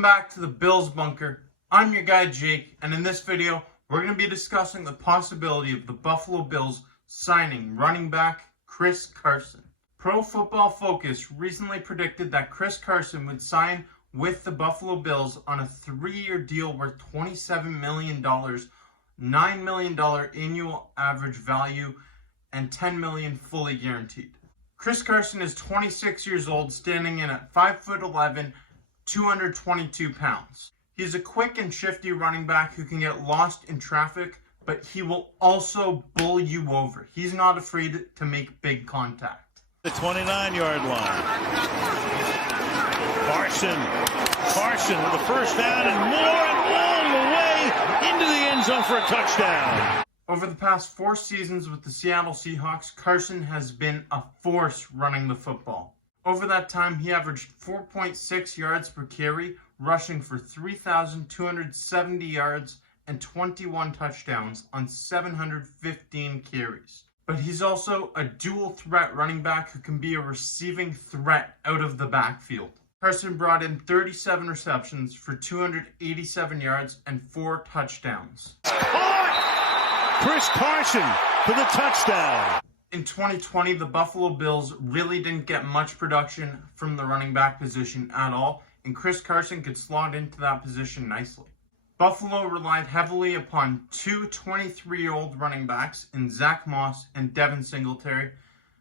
Welcome back to the Bills Bunker. I'm your guy Jake, and in this video, we're going to be discussing the possibility of the Buffalo Bills signing running back Chris Carson. Pro Football Focus recently predicted that Chris Carson would sign with the Buffalo Bills on a 3-year deal worth $27 million, $9 million annual average value, and $10 million fully guaranteed. Chris Carson is 26 years old, standing in at 5'11", 222 pounds. He's a quick and shifty running back who can get lost in traffic, but he will also bull you over. He's not afraid to make big contact. The 29-yard line. Carson with the first down and more, and all the way into the end zone for a touchdown. Over the past 4 seasons with the Seattle Seahawks, Carson has been a force running the football. Over that time, he averaged 4.6 yards per carry, rushing for 3,270 yards and 21 touchdowns on 715 carries. But he's also a dual threat running back who can be a receiving threat out of the backfield. Carson brought in 37 receptions for 287 yards and 4 touchdowns. Chris Carson for the touchdown. In 2020, the Buffalo Bills really didn't get much production from the running back position at all, and Chris Carson could slot into that position nicely. Buffalo relied heavily upon 2 23-year-old running backs in Zach Moss and Devin Singletary,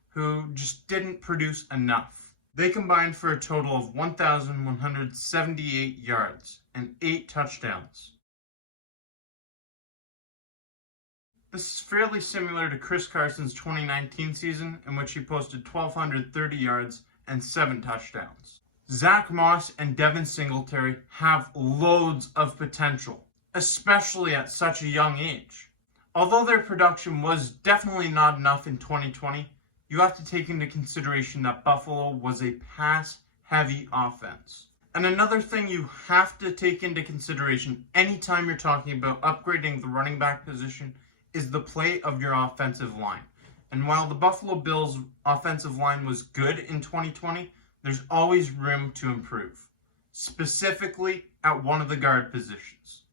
who just didn't produce enough. They combined for a total of 1,178 yards and 8 touchdowns. This is fairly similar to Chris Carson's 2019 season, in which he posted 1,230 yards and 7 touchdowns. Zach Moss and Devin Singletary have loads of potential, especially at such a young age. Although their production was definitely not enough in 2020, you have to take into consideration that Buffalo was a pass-heavy offense. And another thing you have to take into consideration anytime you're talking about upgrading the running back position is the play of your offensive line. And while the Buffalo Bills offensive line was good in 2020, there's always room to improve, specifically at one of the guard positions.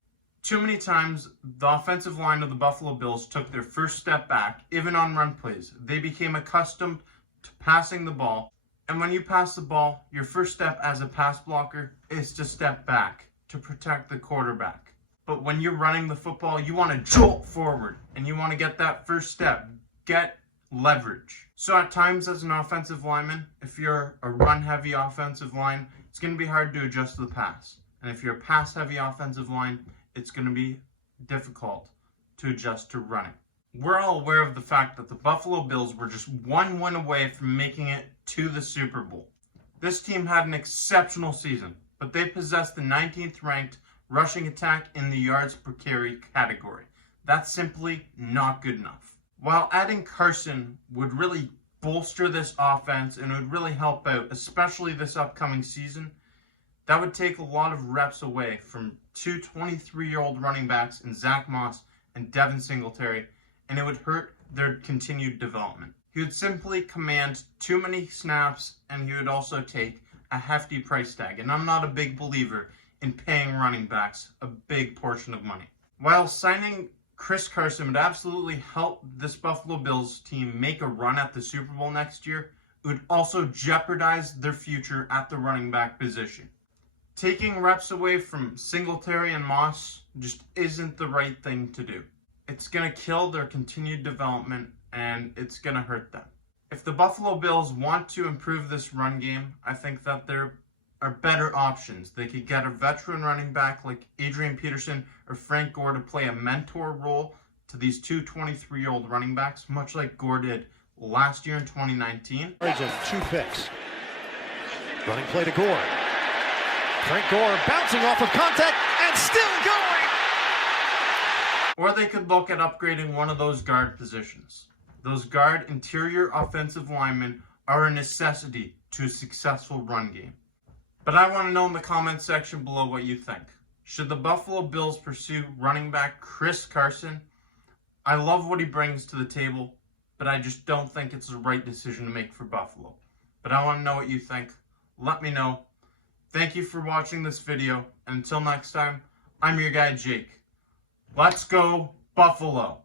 Too many times, the offensive line of the Buffalo Bills took their first step back, even on run plays. They became accustomed to passing the ball, and when you pass the ball, your first step as a pass blocker is to step back to protect the quarterback. But when you're running the football, you want to jolt forward, and you want to get that first step, get leverage. So at times as an offensive lineman, if you're a run-heavy offensive line, it's going to be hard to adjust to the pass. And if you're a pass-heavy offensive line, it's going to be difficult to adjust to running. We're all aware of the fact that the Buffalo Bills were just 1 win away from making it to the Super Bowl. This team had an exceptional season, but they possessed the 19th ranked rushing attack in the yards per carry category. That's simply not good enough. While adding Carson would really bolster this offense and would really help out, especially this upcoming season, that would take a lot of reps away from 2 23-year-old running backs in Zach Moss and Devin Singletary, and it would hurt their continued development. He would simply command too many snaps, and he would also take a hefty price tag, and I'm not a big believer in paying running backs a big portion of money. While signing Chris Carson would absolutely help this Buffalo Bills team make a run at the Super Bowl next year, it would also jeopardize their future at the running back position. Taking reps away from Singletary and Moss just isn't the right thing to do. It's going to kill their continued development, and it's going to hurt them. If the Buffalo Bills want to improve this run game, I think that there are better options. They could get a veteran running back like Adrian Peterson or Frank Gore to play a mentor role to these 2 23-year-old running backs, much like Gore did last year in 2019. 2 picks. Running play to Gore. Frank Gore bouncing off of contact and still going! Or they could look at upgrading one of those guard positions. Those guard interior offensive linemen are a necessity to a successful run game. But I want to know in the comments section below what you think. Should the Buffalo Bills pursue running back Chris Carson? I love what he brings to the table, but I just don't think it's the right decision to make for Buffalo. But I want to know what you think. Let me know. Thank you for watching this video, and until next time, I'm your guy Jake. Let's go Buffalo!